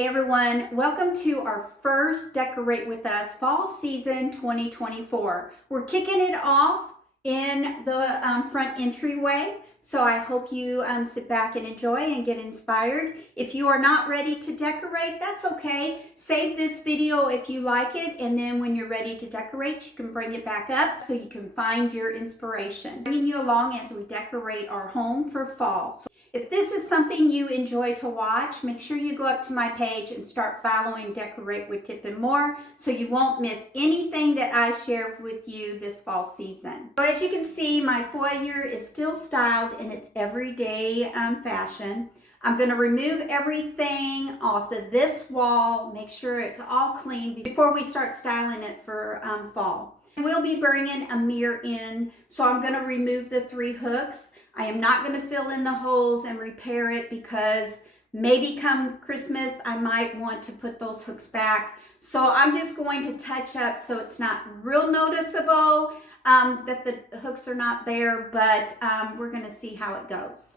Hey everyone, welcome to our first Decorate With Us Fall Season 2024. We're kicking it off in the front entryway, so I hope you sit back and enjoy and get inspired. If you are not ready to decorate, that's okay. Save this video if you like it, and then when you're ready to decorate, you can bring it back up so you can find your inspiration. Bringing you along as we decorate our home for fall. If this is something you enjoy to watch, make sure you go up to my page and start following Decorate with Tip and More so you won't miss anything that I share with you this fall season. So as you can see, my foyer is still styled in its everyday fashion. I'm going to remove everything off of this wall, make sure it's all clean before we start styling it for fall. We'll be bringing a mirror in, so I'm going to remove the 3 hooks. I am not going to fill in the holes and repair it because maybe come Christmas I might want to put those hooks back. So I'm just going to touch up so it's not real noticeable that the hooks are not there, but we're going to see how it goes.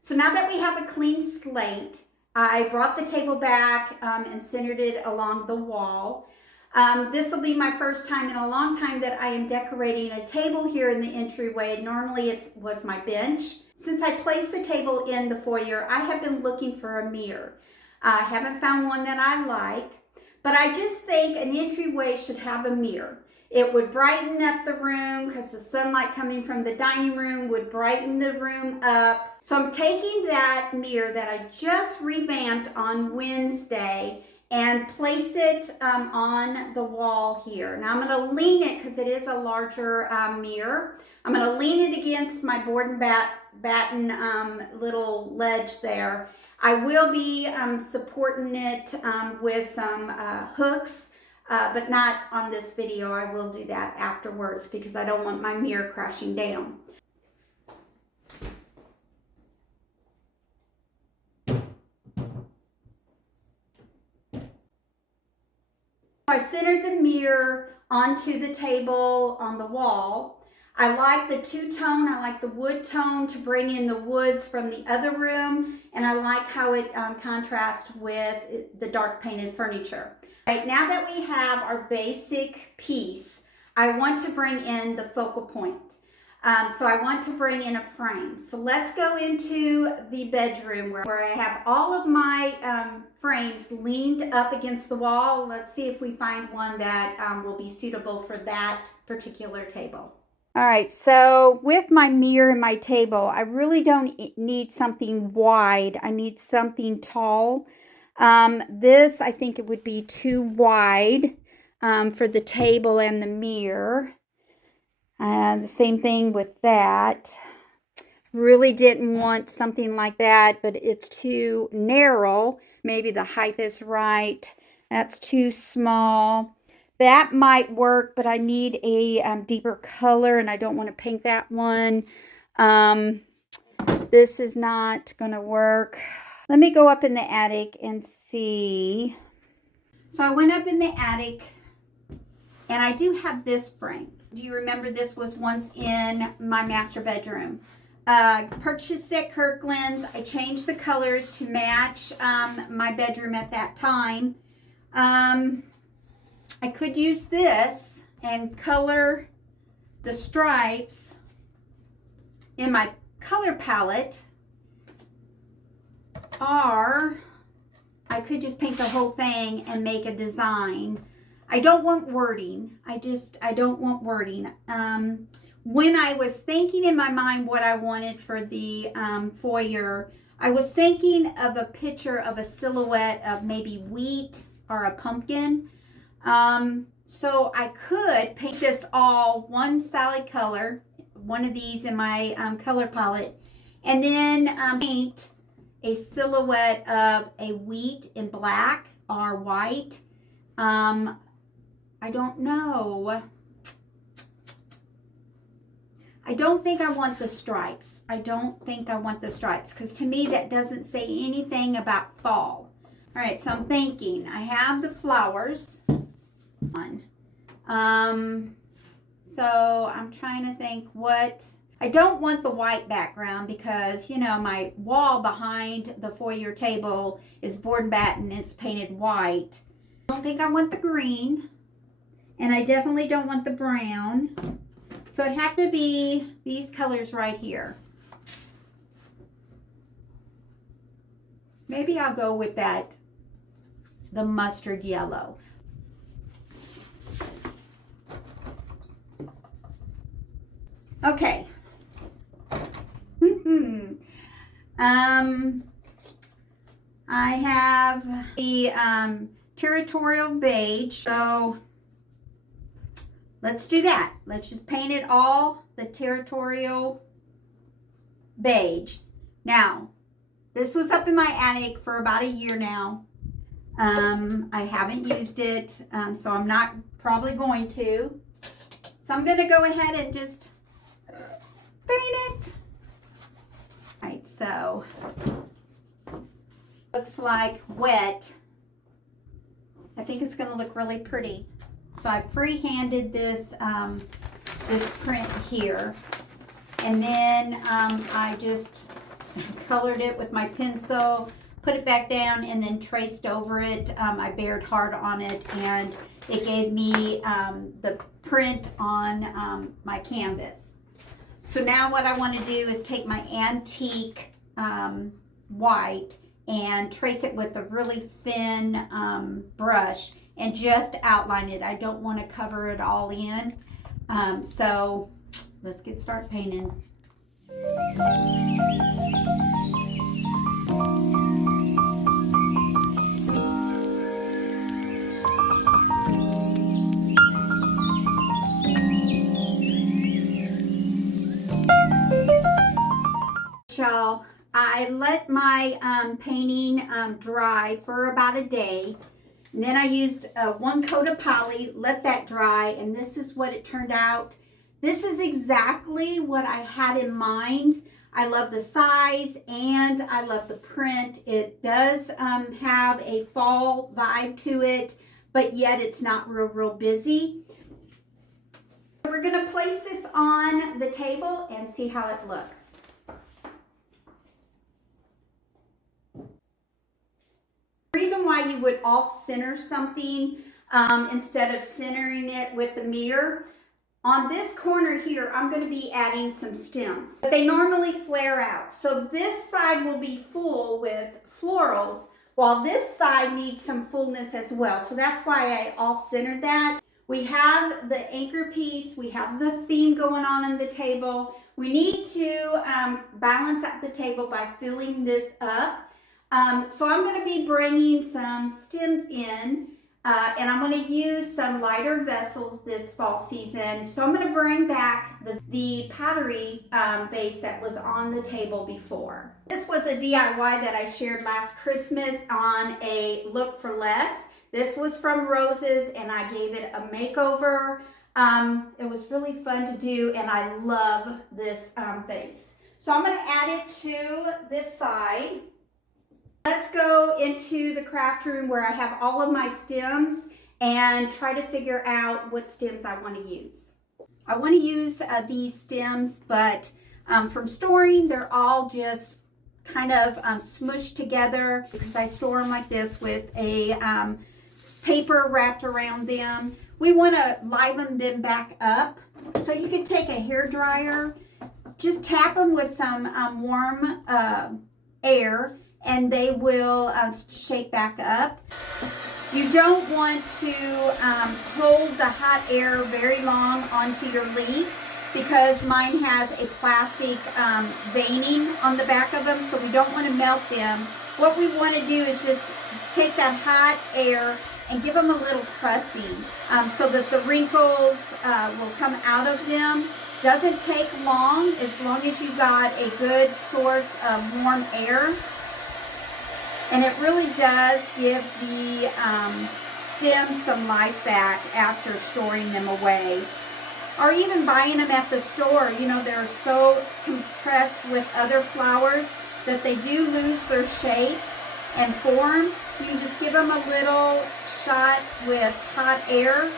So now that we have a clean slate, I brought the table back and centered it along the wall. This will be my first time in a long time that I am decorating a table here in the entryway. Normally it was my bench. Since I placed the table in the foyer, I have been looking for a mirror. I haven't found one that I like, but I just think an entryway should have a mirror. It would brighten up the room because the sunlight coming from the dining room would brighten the room up. So I'm taking that mirror that I just revamped on Wednesday and place it on the wall here. Now I'm going to lean it because it is a larger mirror. I'm going to lean it against my board and batten little ledge there. I will be supporting it with some hooks, but not on this video. I will do that afterwards because I don't want my mirror crashing down. I centered the mirror onto the table on the wall. I like the two-tone, I like the wood tone to bring in the woods from the other room, and I like how it contrasts with the dark painted furniture. Right, now that we have our basic piece, I want to bring in the focal point. So I want to bring in a frame. So let's go into the bedroom where I have all of my frames leaned up against the wall. Let's see if we find one that will be suitable for that particular table. All right, so with my mirror and my table, I really don't need something wide. I need something tall. This, I think it would be too wide for the table and the mirror. The same thing with that. Really didn't want something like that, but it's too narrow. Maybe the height is right. That's too small. That might work, but I need a deeper color, and I don't want to paint that one. This is not going to work. Let me go up in the attic and see. So I went up in the attic, and I do have this frame. Do you remember this was once in my master bedroom? Purchased at Kirkland's. I changed the colors to match my bedroom at that time. I could use this and color the stripes in my color palette, or I could just paint the whole thing and make a design. I don't want wording. I don't want wording. When I was thinking in my mind what I wanted for the foyer, I was thinking of a picture of a silhouette of maybe wheat or a pumpkin. So I could paint this all one solid color, one of these in my color palette, and then paint a silhouette of a wheat in black or white. I don't know. I don't think I want the stripes. I don't think I want the stripes because to me that doesn't say anything about fall. All right, so I'm thinking I have the flowers on. So I'm trying to think what I don't want the white background because, you know, my wall behind the foyer table is board and batten and it's painted white. I don't think I want the green, and I definitely don't want the brown. So it'd have to be these colors right here. Maybe I'll go with that, the mustard yellow. Okay. I have the territorial beige, so let's do that. Let's just paint it all the territorial beige. Now, this was up in my attic for about a year now. I haven't used it, so I'm not probably going to. So I'm going to go ahead and just paint it. All right, so looks like wet. I think it's going to look really pretty. So I free-handed this this print here, and then I just colored it with my pencil, put it back down, and then traced over it. I bared hard on it, and it gave me the print on my canvas. So now what I want to do is take my antique white and trace it with a really thin brush and just outline it. I don't want to cover it all in. So let's get started painting. Y'all, I let my painting dry for about a day, and then I used one coat of poly, let that dry, and this is what it turned out. This is exactly what I had in mind. I love the size and I love the print. It does have a fall vibe to it, but yet it's not real busy. We're going to place this on the table and see how it looks. The reason why you would off-center something instead of centering it with the mirror, on this corner here, I'm going to be adding some stems. But they normally flare out. So this side will be full with florals, while this side needs some fullness as well. So that's why I off-centered that. We have the anchor piece. We have the theme going on the table. We need to balance out the table by filling this up. So I'm going to be bringing some stems in, and I'm going to use some lighter vessels this fall season. So I'm going to bring back the pottery vase that was on the table before. This was a DIY that I shared last Christmas on a Look for Less. This was from Roses, and I gave it a makeover. It was really fun to do, and I love this vase. So I'm going to add it to this side. Let's go into the craft room where I have all of my stems and try to figure out what stems I want to use. I want to use these stems, but from storing, they're all just kind of smushed together because I store them like this with a paper wrapped around them. We want to liven them back up. So you can take a hair dryer, just tap them with some warm air, and they will shake back up. You don't want to hold the hot air very long onto your leaf because mine has a plastic veining on the back of them, so we don't want to melt them. What we want to do is just take that hot air and give them a little pressing so that the wrinkles will come out of them. Doesn't take long as you got a good source of warm air. And it really does give the stems some life back after storing them away. Or even buying them at the store. You know, they're so compressed with other flowers that they do lose their shape and form. You just give them a little shot with hot air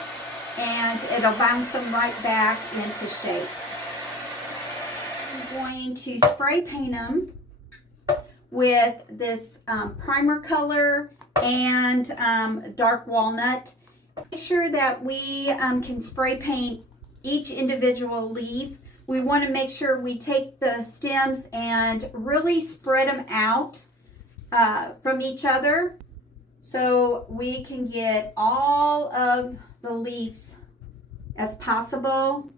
and it'll bounce them right back into shape. going to spray paint them with this primer color and dark walnut. Make sure that we can spray paint each individual leaf. We want to make sure we take the stems and really spread them out from each other so we can get all of the leaves as possible.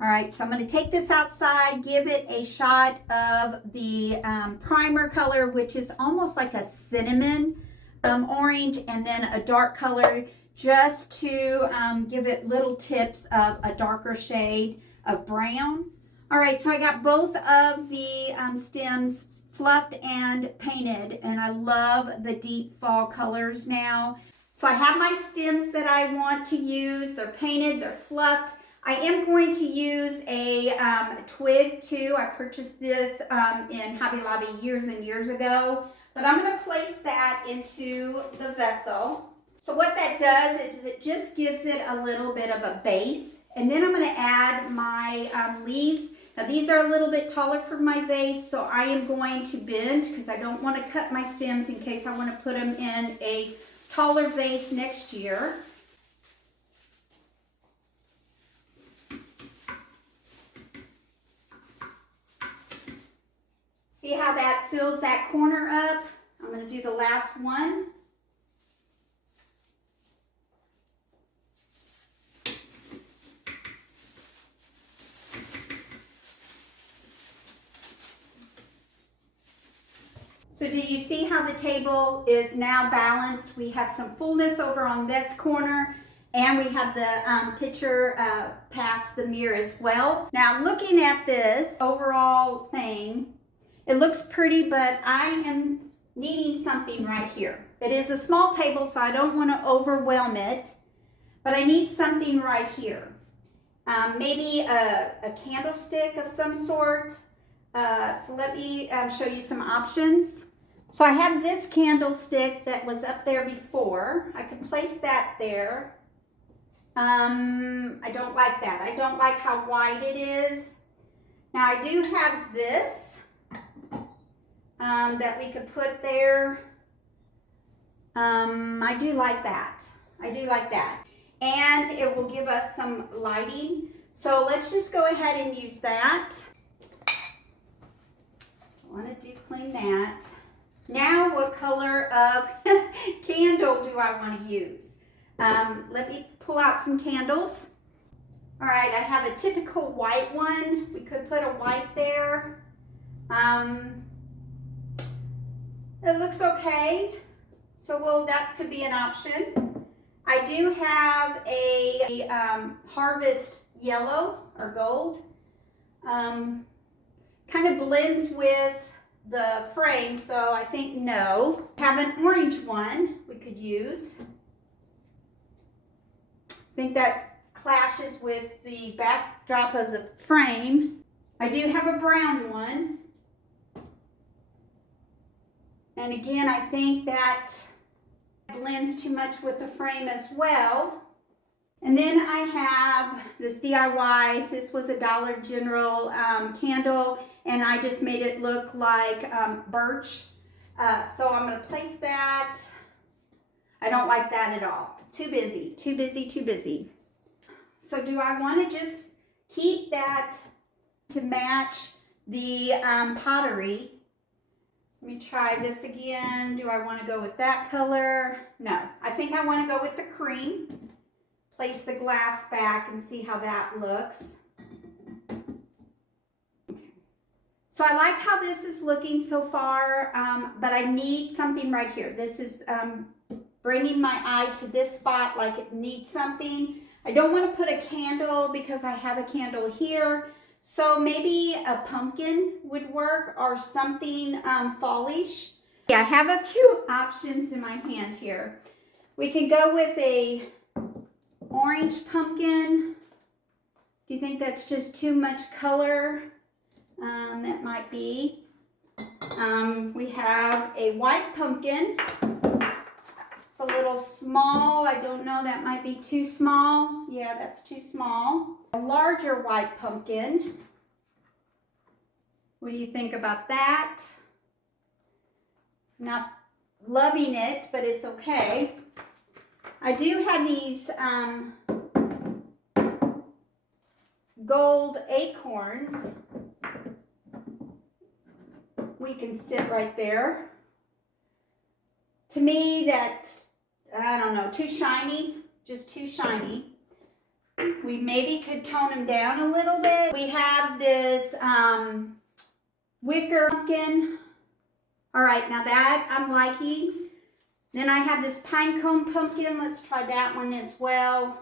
All right, so I'm going to take this outside, give it a shot of the primer color, which is almost like a cinnamon orange, and then a dark color just to give it little tips of a darker shade of brown. All right, so I got both of the stems fluffed and painted, and I love the deep fall colors now. So I have my stems that I want to use. They're painted, they're fluffed. I am going to use a twig too. I purchased this in Hobby Lobby years and years ago, but I'm going to place that into the vessel. So what that does is it just gives it a little bit of a base, and then I'm going to add my leaves. Now these are a little bit taller for my vase, so I am going to bend because I don't want to cut my stems in case I want to put them in a taller vase next year. See how that fills that corner up? I'm going to do the last one. So do you see how the table is now balanced? We have some fullness over on this corner, and we have the picture past the mirror as well. Now looking at this overall thing, it looks pretty, but I am needing something right here. It is a small table, so I don't want to overwhelm it, but I need something right here. Maybe a candlestick of some sort. So let me show you some options. So I have this candlestick that was up there before. I can place that there. I don't like that. I don't like how wide it is. Now I do have this that we could put there. I do like that. I do like that. And it will give us some lighting. So let's just go ahead and use that. So I want to clean that. Now what color of candle do I want to use? Let me pull out some candles. All right, I have a typical white one. We could put a white there. It looks okay. So that could be an option. I do have a harvest yellow or gold. Kind of blends with the frame, so I think no. Have an orange one we could use. I think that clashes with the backdrop of the frame. I do have a brown one. And again, I think that blends too much with the frame as well. And then I have this DIY. This was a Dollar General candle, and I just made it look like birch. So I'm going to place that. I don't like that at all. Too busy, too busy, too busy. So do I want to just keep that to match the pottery? Let me try this again. Do I want to go with that color? No, I think I want to go with the cream. Place the glass back and see how that looks. So I like how this is looking so far, but I need something right here. This is bringing my eye to this spot like it needs something. I don't want to put a candle because I have a candle here. So maybe a pumpkin would work or something fallish. Yeah, I have a few options in my hand here. We can go with a orange pumpkin. Do you think that's just too much color? That might be. We have a white pumpkin. It's a little small. I don't know, that might be too small. Yeah, that's too small. A larger white pumpkin. What do you think about that? Not loving it, but it's okay. I do have these gold acorns. We can sit right there. To me, that's, I don't know, too shiny, just too shiny. We maybe could tone them down a little bit. We have this wicker pumpkin. All right, now that I'm liking. Then I have this pine cone pumpkin. Let's try that one as well.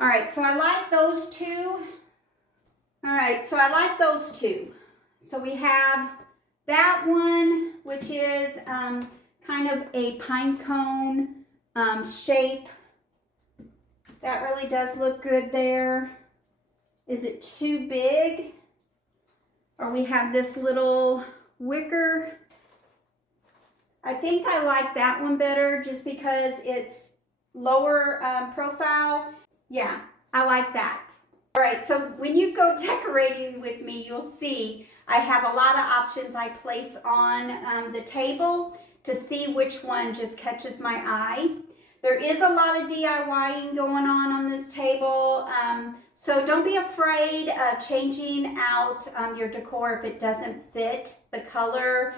All right, so I like those two. All right, so I like those two. So we have that one, which is kind of a pine cone shape. That really does look good there. Is it too big? Or we have this little wicker. I think I like that one better just because it's lower profile. Yeah, I like that. All right, so when you go decorating with me, you'll see I have a lot of options I place on the table to see which one just catches my eye. There is a lot of DIYing going on this table, so don't be afraid of changing out your decor if it doesn't fit the color.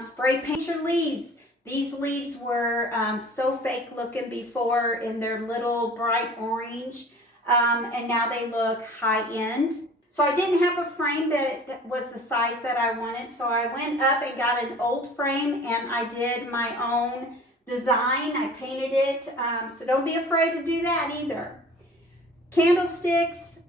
Spray paint your leaves. These leaves were so fake looking before in their little bright orange, and now they look high end. So I didn't have a frame that was the size that I wanted, so I went up and got an old frame and I did my own design. I painted it, so don't be afraid to do that either. Candlesticks,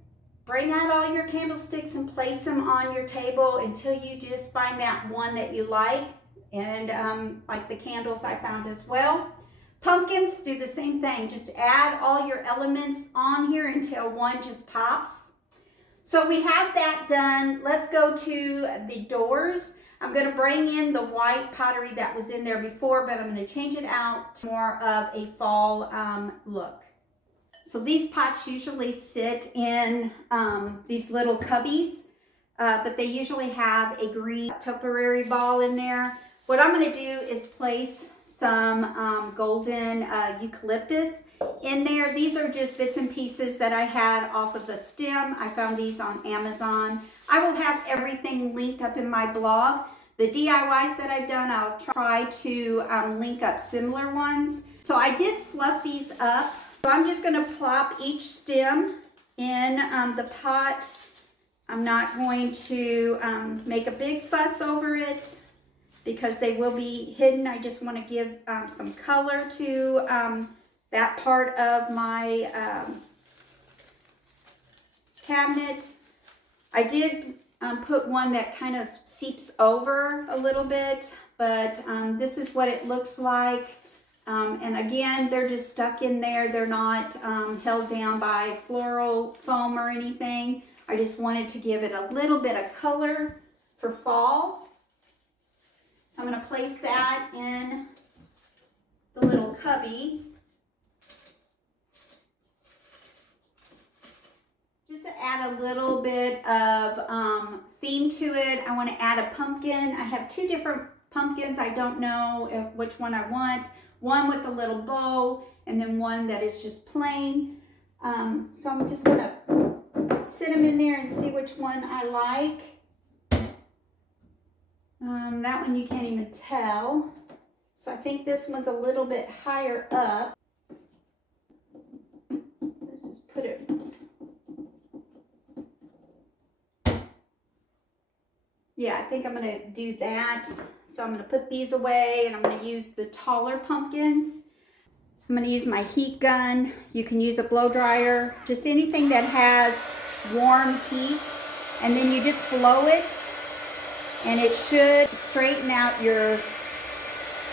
bring out all your candlesticks and place them on your table until you just find that one that you like, and like the candles I found as well. Pumpkins, do the same thing. Just add all your elements on here until one just pops. So we have that done. Let's go to the doors. I'm going to bring in the white pottery that was in there before, but I'm going to change it out to more of a fall look. So these pots usually sit in these little cubbies, but they usually have a green topiary ball in there. What I'm going to do is place some golden eucalyptus in there. These are just bits and pieces that I had off of the stem. I found these on Amazon. I will have everything linked up in my blog. The DIYs that I've done, I'll try to link up similar ones. So I did fluff these up. So I'm just going to plop each stem in the pot. I'm not going to make a big fuss over it because they will be hidden. I just want to give some color to that part of my cabinet. I did put one that kind of seeps over a little bit, but this is what it looks like. And again, they're just stuck in there. They're not held down by floral foam or anything. I just wanted to give it a little bit of color for fall. So I'm going to place that in the little cubby. Just to add a little bit of theme to it. I want to add a pumpkin. I have two different pumpkins. I don't know which one I want. One with a little bow and then one that is just plain. So I'm just going to sit them in there and see which one I like. That one you can't even tell. So I think this one's a little bit higher up. Let's just put it. Yeah, I think I'm going to do that. So I'm going to put these away and I'm going to use the taller pumpkins. I'm going to use my heat gun. You can use a blow dryer, just anything that has warm heat. And then you just blow it and it should straighten out your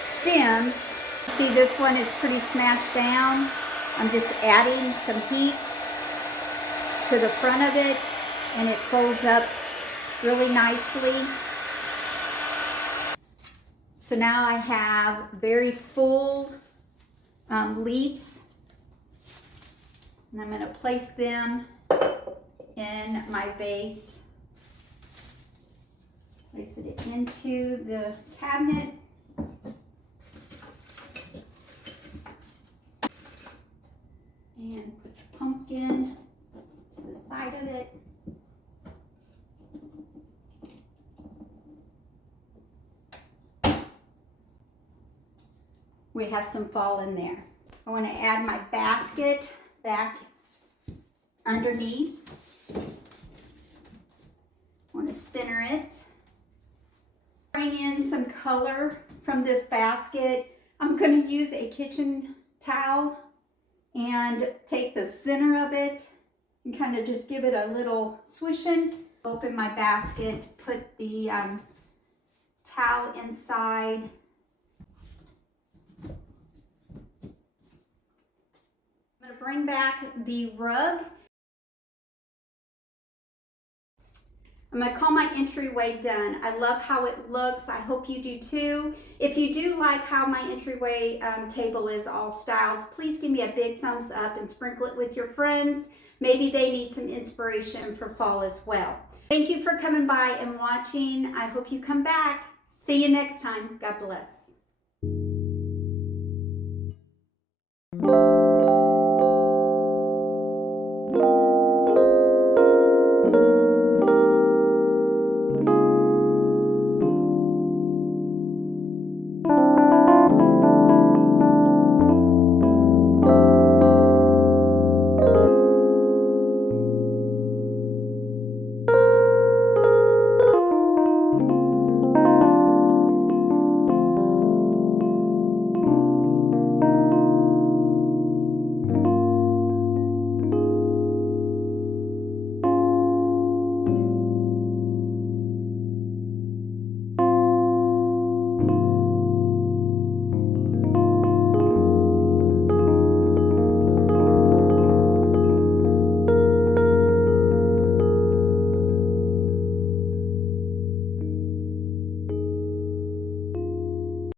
stems. See, this one is pretty smashed down. I'm just adding some heat to the front of it and it folds up really nicely. So now I have very full leaves, and I'm going to place them in my vase Place it into the cabinet. And put the pumpkin to the side of it. We have some fall in there. I want to add my basket back underneath. I want to center it. Bring in some color from this basket. I'm going to use a kitchen towel and take the center of it and kind of just give it a little swishing. Open my basket, put the towel inside. I'm going to bring back the rug. I'm going to call my entryway done. I love how it looks. I hope you do too. If you do like how my entryway table is all styled, please give me a big thumbs up and sprinkle it with your friends. Maybe they need some inspiration for fall as well. Thank you for coming by and watching. I hope you come back. See you next time. God bless.